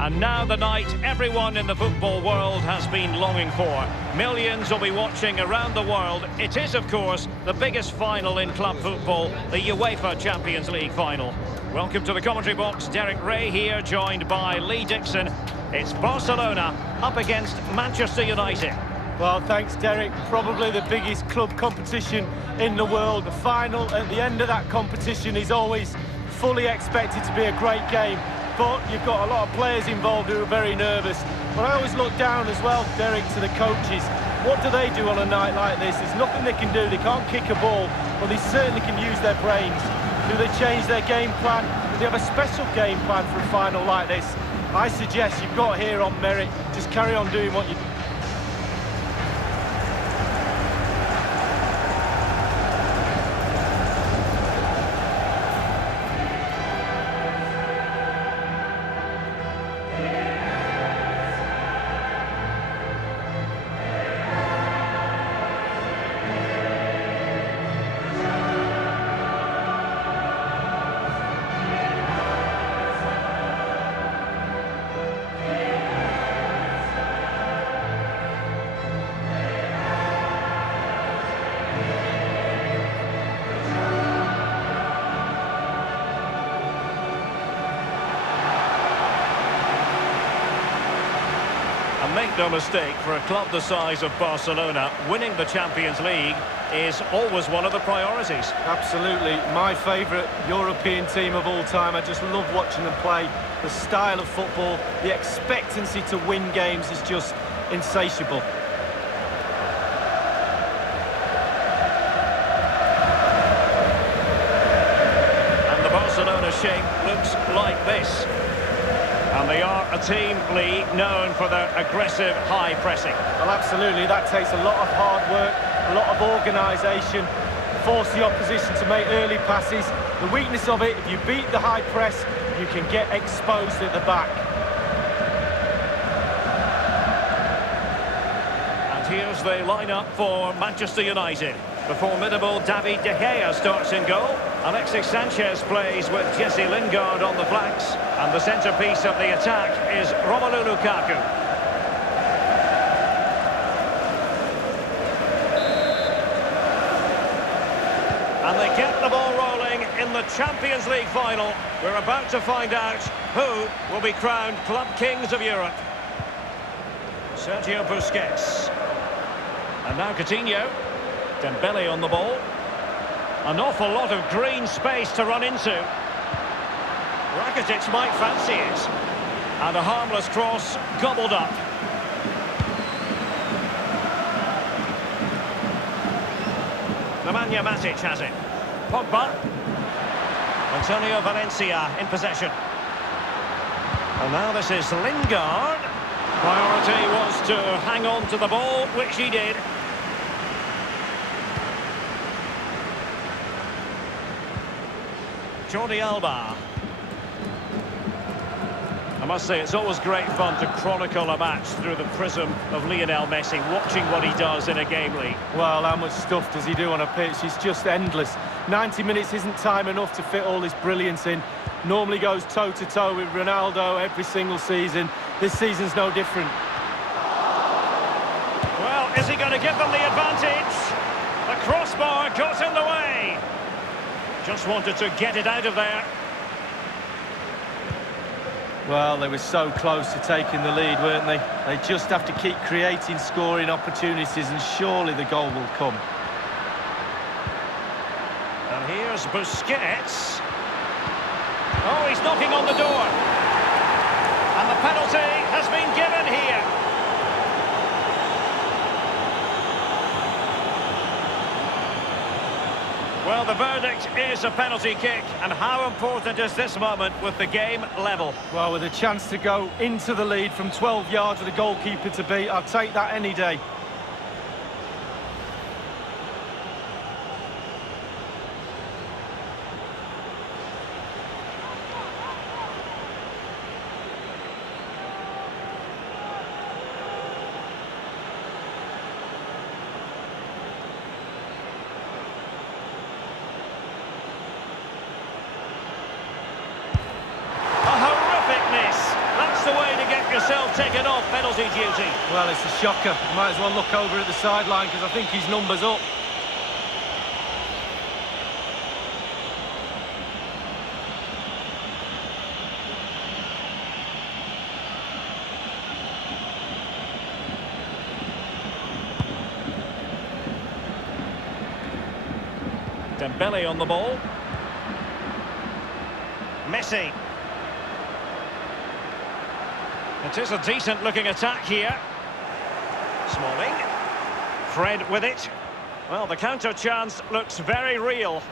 And now the night everyone in the football world has been longing for. Millions will be watching around the world. It is, of course, the biggest final in club football, the UEFA Champions League final. Welcome to the commentary box. Derek Ray here, joined by Lee Dixon. It's Barcelona up against Manchester United. Well, thanks, Derek. Probably the biggest club competition in the world. The final at the end of that competition is always fully expected to be a great game. But you've got a lot of players involved who are very nervous. But I always look down as well, Derek, to the coaches. What do they do on a night like this? There's nothing they can do. They can't kick a ball, but they certainly can use their brains. Do they change their game plan? Do they have a special game plan for a final like this? I suggest you've got here on merit. Just carry on doing what you do. And make no mistake, for a club the size of Barcelona, winning the Champions League is always one of the priorities. Absolutely. My favourite European team of all time. I just love watching them play. The style of football, the expectancy to win games is just insatiable. And the Barcelona shape looks like this. And they are a team, Lee, known for their aggressive high pressing. Well, absolutely. That takes a lot of hard work, a lot of organisation, force the opposition to make early passes. The weakness of it, if you beat the high press, you can get exposed at the back. And here's the lineup for Manchester United. The formidable David De Gea starts in goal. Alexis Sanchez plays with Jesse Lingard on the flanks. And the centrepiece of the attack is Romelu Lukaku. And they get the ball rolling in the Champions League final. We're about to find out who will be crowned Club Kings of Europe. Sergio Busquets. And now Coutinho. Dembele on the ball. An awful lot of green space to run into. Rakitic might fancy it. And a harmless cross gobbled up. Nemanja Matic has it. Pogba. Antonio Valencia in possession. And now this is Lingard. Priority was to hang on to the ball, which he did. Jordi Alba. I must say, it's always great fun to chronicle a match through the prism of Lionel Messi, watching what he does in a game, Lee. Well, how much stuff does he do on a pitch? It's just endless. 90 minutes isn't time enough to fit all this brilliance in. Normally goes toe-to-toe with Ronaldo every single season. This season's no different. Well, is he going to give them the advantage? The crossbar got in the way. Just wanted to get it out of there. Well, they were so close to taking the lead, weren't they? They just have to keep creating scoring opportunities and surely the goal will come. And here's Busquets. Oh, he's knocking on the door. And the penalty has been given here. Well, the verdict is a penalty kick, and how important is this moment with the game level? Well, with a chance to go into the lead from 12 yards with the goalkeeper to beat, I'll take that any day. That's the way taken off penalty duty. Well, it's a shocker. Might as well look over at the sideline because I think his number's up. Dembele on the ball. Messi. It is a decent-looking attack here. Smalling. Fred with it. Well, the counter chance looks very real.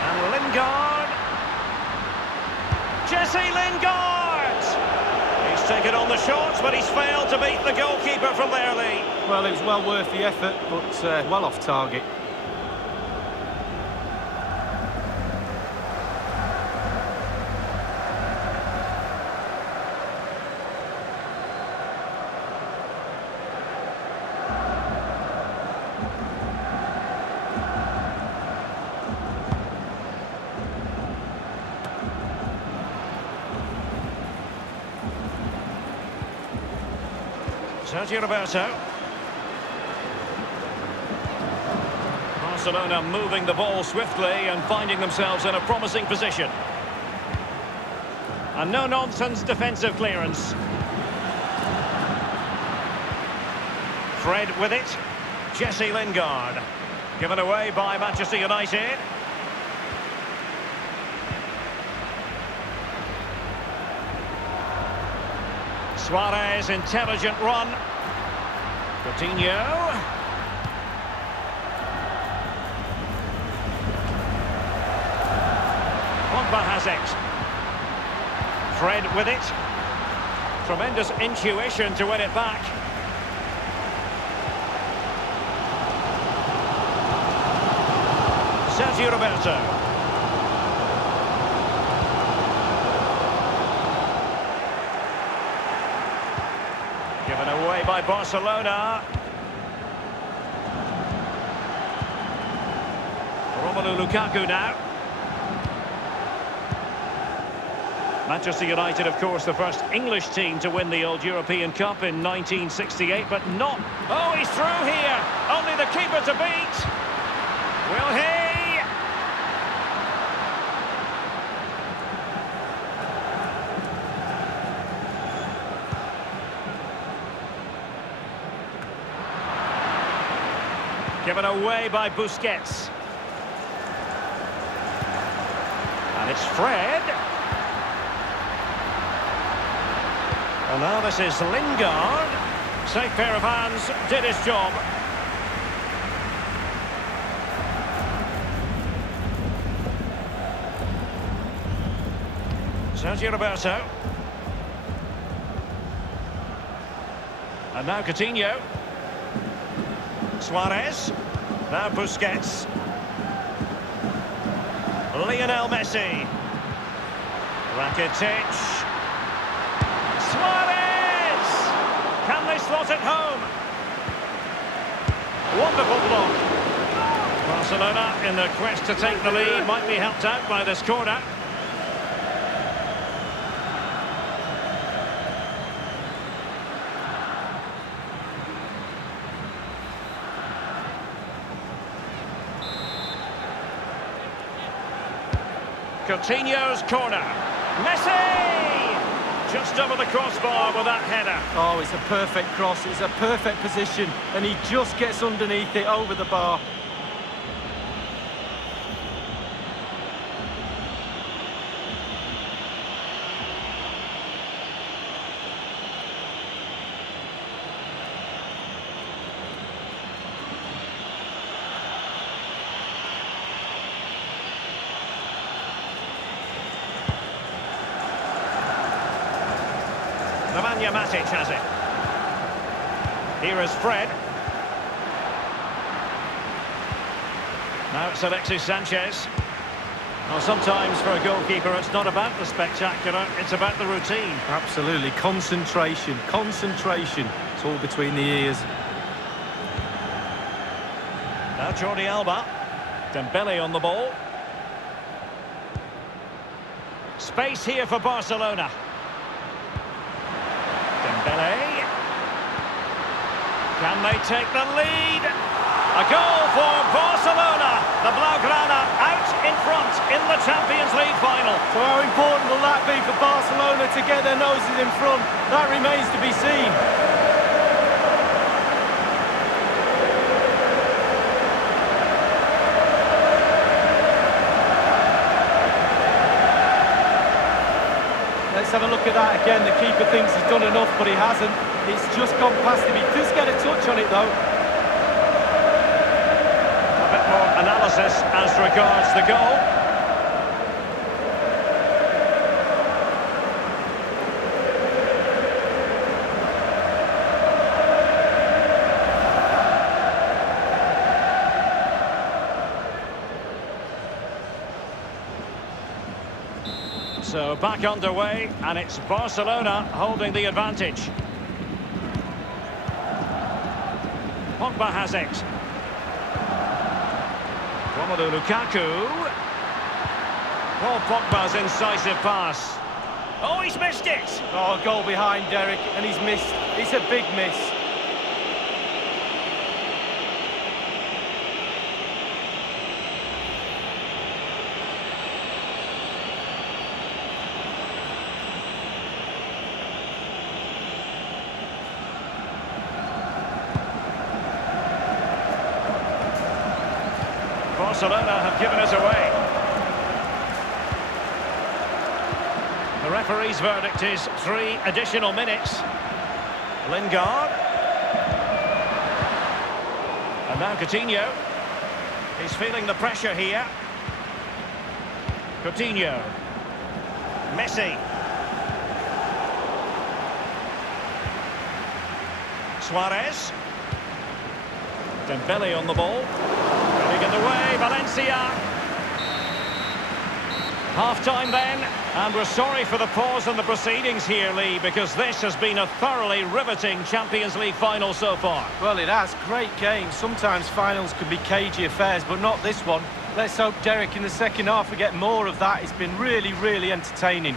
And Lingard. Jesse Lingard! He's taken on the shots, but he's failed to beat the goalkeeper from there, Lee. Well, it was well worth the effort, but well off target. Sergio Roberto. Barcelona moving the ball swiftly and finding themselves in a promising position. A no-nonsense defensive clearance. Fred with it. Jesse Lingard. Given away by Manchester United. Suarez, intelligent run. Coutinho. Pogba has it. Fred with it. Tremendous intuition to win it back. Sergio Roberto. Given away by Barcelona. Romelu Lukaku now. Manchester United, of course, the first English team to win the old European Cup in 1968, but not... Oh, he's through here! Only the keeper to beat! Will he? Given away by Busquets. And it's Fred. And now this is Lingard. Safe pair of hands, did his job. Sergio Roberto. And now Coutinho. Suarez. Now Busquets. Lionel Messi. Rakitic. Suarez! Can they slot it home? Wonderful block. Barcelona, in their quest to take the lead, might be helped out by this corner. Coutinho's corner. Messi! Just over the crossbar with that header. Oh, it's a perfect cross. It's a perfect position. And he just gets underneath it over the bar. Nemanja Matic has it. Here is Fred. Now it's Alexis Sanchez. Well, sometimes for a goalkeeper it's not about the spectacular, it's about the routine. Absolutely. Concentration. Concentration. It's all between the ears. Now Jordi Alba. Dembele on the ball. Space here for Barcelona. Dembele. Can they take the lead? A goal for Barcelona. The Blaugrana out in front in the Champions League final. So how important will that be for Barcelona to get their noses in front? That remains to be seen. Let's have a look at that again. The keeper thinks he's done enough, but he hasn't. It's just gone past him. He does get a touch on it, though. A bit more analysis as regards the goal. So back underway, and it's Barcelona holding the advantage. Pogba has it. Romelu Lukaku. Paul Pogba's incisive pass. Oh, he's missed it! Oh, goal behind Derek, and he's missed. It's a big miss. Barcelona have given us away. The referee's verdict is 3 additional minutes. Lingard. And now Coutinho. He's feeling the pressure here. Coutinho. Messi. Suarez. Dembele on the ball. Getting in the way, Valencia. Half-time then, and we're sorry for the pause in the proceedings here, Lee, because this has been a thoroughly riveting Champions League final so far. Well, it has. Great game. Sometimes finals can be cagey affairs, but not this one. Let's hope, Derek, in the second half we get more of that. It's been really, really entertaining.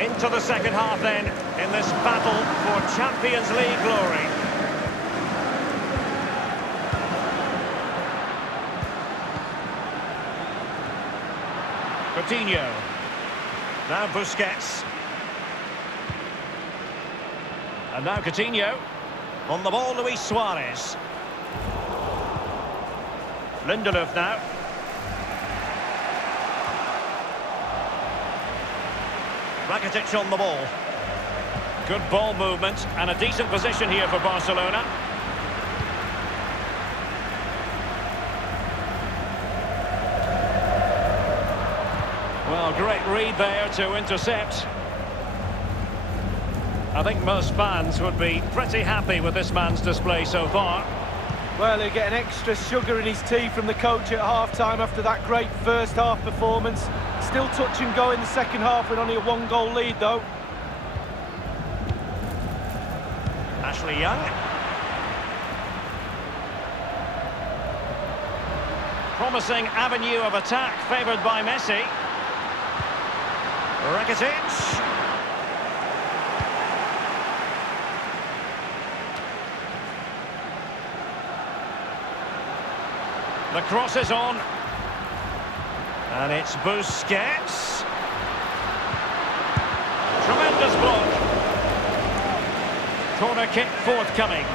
Into the second half then, in this battle for Champions League glory. Coutinho. Now Busquets. And now Coutinho. On the ball, Luis Suarez. Lindelof now. Rakitic on the ball. Good ball movement and a decent position here for Barcelona. Well, great read there to intercept. I think most fans would be pretty happy with this man's display so far. Well, he'll get an extra sugar in his tea from the coach at half-time after that great first-half performance. Still touch and go in the second half with only a 1-goal lead, though. Ashley Young. Promising avenue of attack favoured by Messi. Rakitic. The cross is on. And it's Busquets. Tremendous block. Corner kick forthcoming.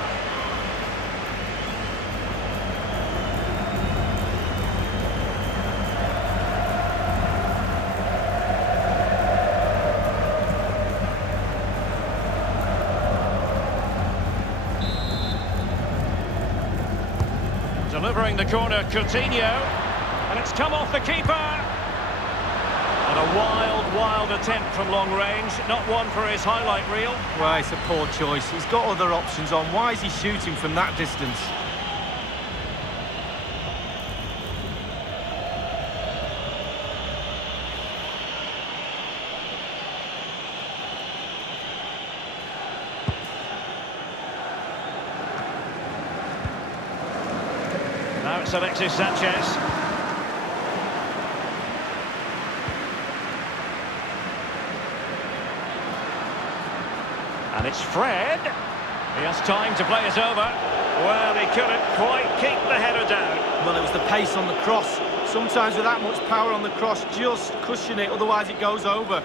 Delivering the corner, Coutinho. And it's come off the keeper. And a wild, wild attempt from long range. Not one for his highlight reel. Well, it's a poor choice. He's got other options on. Why is he shooting from that distance? Now it's Alexis Sanchez. And it's Fred. He has time to play it over. Well, he couldn't quite keep the header down. Well, it was the pace on the cross. Sometimes with that much power on the cross, just cushion it, otherwise it goes over.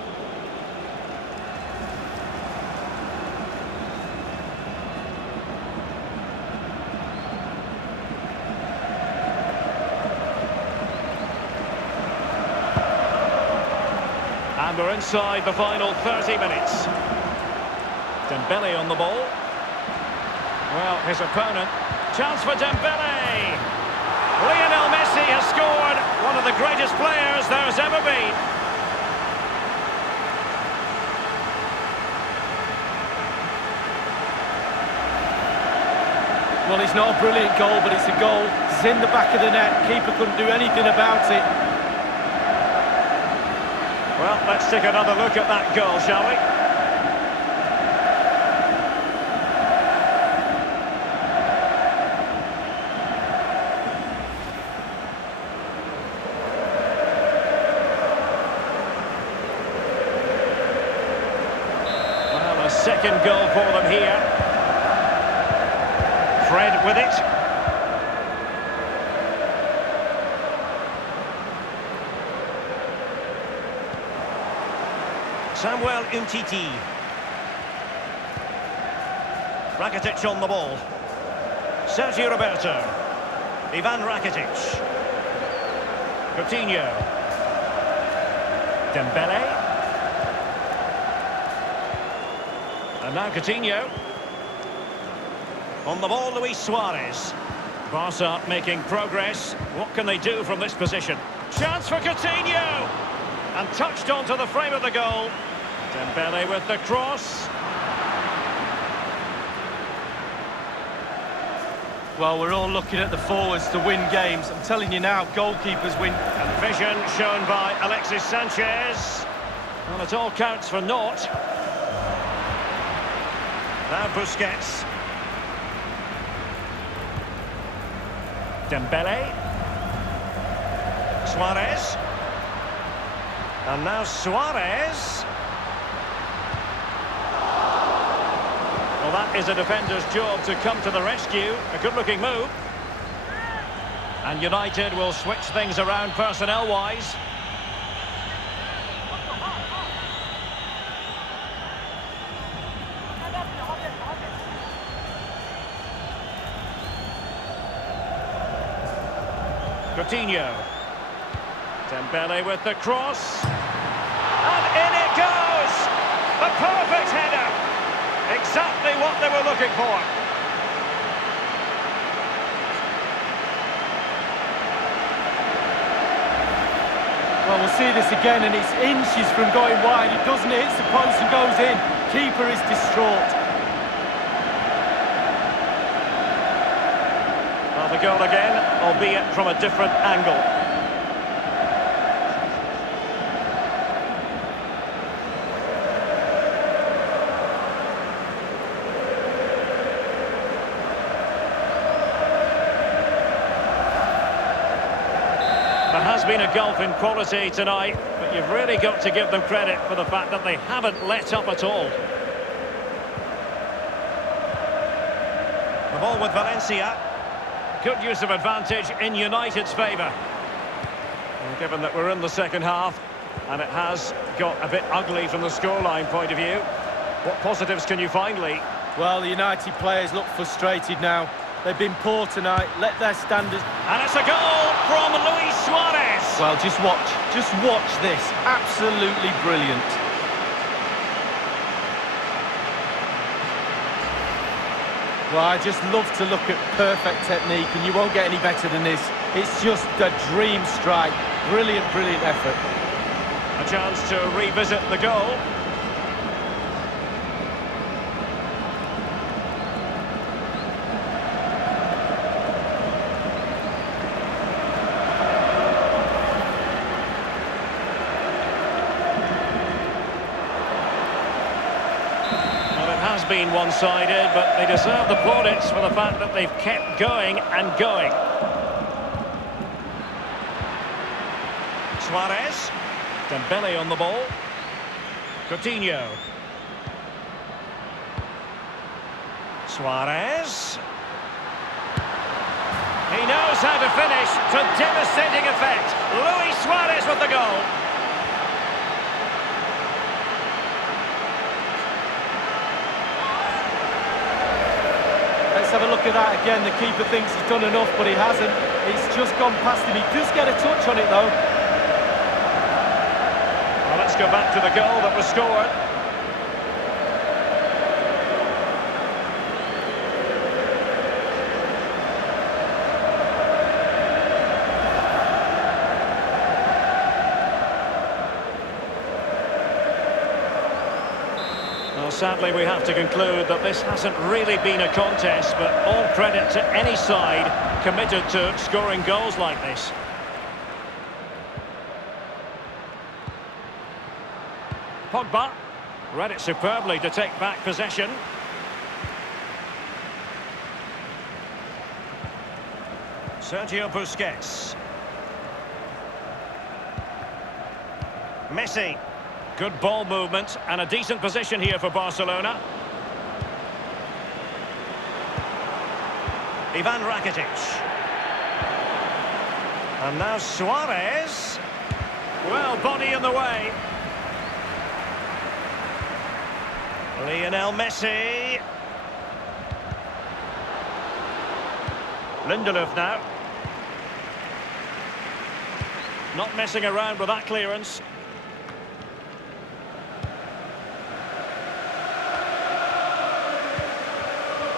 And we're inside the final 30 minutes. Dembele on the ball. Well, his opponent. Chance for Dembele. Lionel Messi has scored. One of the greatest players there's ever been. Well, it's not a brilliant goal, but it's a goal. It's in the back of the net. Keeper couldn't do anything about it. Well, let's take another look at that goal, shall we? Well, a second goal for them here. Fred with it. Samuel Umtiti. Rakitic on the ball. Sergio Roberto. Ivan Rakitic. Coutinho. Dembele. And now Coutinho. On the ball, Luis Suarez. Barca making progress. What can they do from this position? Chance for Coutinho! And touched onto the frame of the goal. Dembele with the cross. Well, we're all looking at the forwards to win games. I'm telling you now, goalkeepers win. And vision shown by Alexis Sanchez. Well, it all counts for naught. Now Busquets. Dembele. Suarez. And now Suarez. Well, that is a defender's job to come to the rescue. A good-looking move. And United will switch things around personnel-wise. Coutinho. Dembele with the cross. And in it goes! The perfect header! Exactly what they were looking for. Well, we'll see this again, and it's inches from going wide. It doesn't hit the post and goes in. Keeper is distraught. Well, the goal again, albeit from a different angle. There has been a gulf in quality tonight, but you've really got to give them credit for the fact that they haven't let up at all. The ball with Valencia. Good use of advantage in United's favour. And given that we're in the second half, and it has got a bit ugly from the scoreline point of view, what positives can you find, Lee? Well, the United players look frustrated now. They've been poor tonight. Let their standards... And it's a goal from Luis Suarez. Well, just watch this. Absolutely brilliant. Well, I just love to look at perfect technique, and you won't get any better than this. It's just a dream strike. Brilliant, brilliant effort. A chance to revisit the goal. Has been one-sided, but they deserve the plaudits for the fact that they've kept going and going. Suarez, Dembele on the ball. Coutinho. Suarez. He knows how to finish to devastating effect. Luis Suarez with the goal. Let's have a look at that again. The keeper thinks he's done enough, but he hasn't. It's just gone past him. He does get a touch on it, though. Well, let's go back to the goal that was scored. Sadly, we have to conclude that this hasn't really been a contest, but all credit to any side committed to scoring goals like this. Pogba read it superbly to take back possession. Sergio Busquets. Messi. Good ball movement and a decent position here for Barcelona. Ivan Rakitic. And now Suarez. Well, body in the way. Lionel Messi. Lindelof now. Not messing around with that clearance.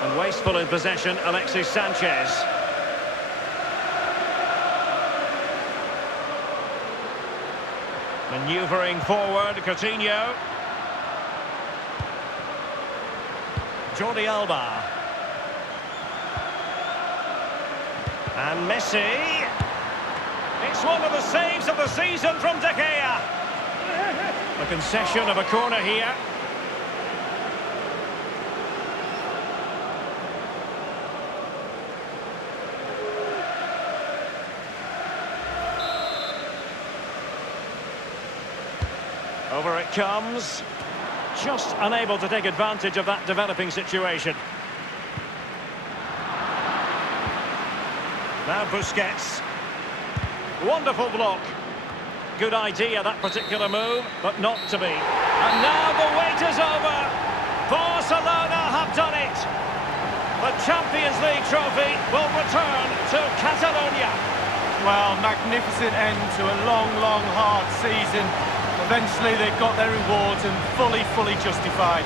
And wasteful in possession, Alexis Sanchez. Manoeuvring forward, Coutinho. Jordi Alba. And Messi. It's one of the saves of the season from De Gea. The concession of a corner here. Over it comes. Just unable to take advantage of that developing situation. Now Busquets. Wonderful block. Good idea, that particular move, but not to be. And now the wait is over. Barcelona have done it. The Champions League trophy will return to Catalonia. Well, magnificent end to a long, long, hard season. Eventually they've got their rewards and fully justified.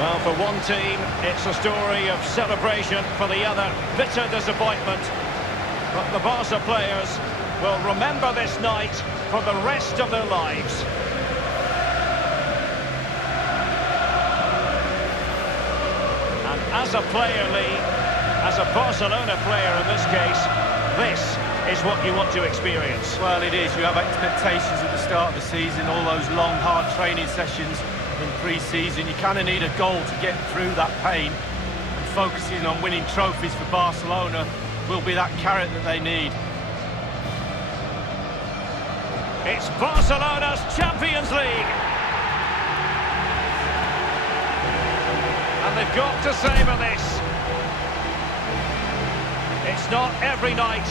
Well, for one team, it's a story of celebration. For the other, bitter disappointment. But the Barca players will remember this night for the rest of their lives. And as a player, Lee, as a Barcelona player in this case, this is what you want to experience. Well, it is. You have expectations at the start of the season, all those long, hard training sessions in pre-season. You kind of need a goal to get through that pain. And focusing on winning trophies for Barcelona will be that carrot that they need. It's Barcelona's Champions League. And they've got to savour this. It's not every night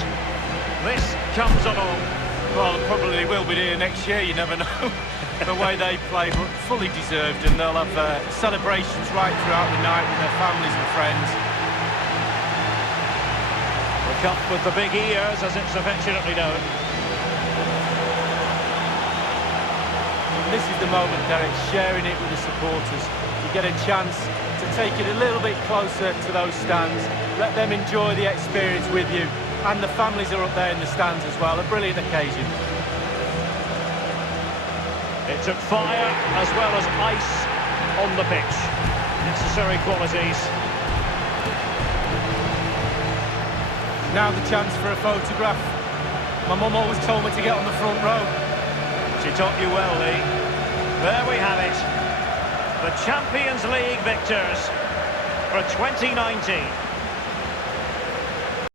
this comes along. Well, it probably will be here next year, you never know, the way they play, but fully deserved, and they'll have celebrations right throughout the night with their families and friends. The cup with the big ears, as it's affectionately known. And this is the moment, Derek, sharing it with the supporters. You get a chance to take it a little bit closer to those stands, let them enjoy the experience with you. And the families are up there in the stands as well. A brilliant occasion. It took fire as well as ice on the pitch. Necessary qualities. Now the chance for a photograph. My mum always told me to get on the front row. She taught you well, Lee. There we have it. The Champions League victors for 2019.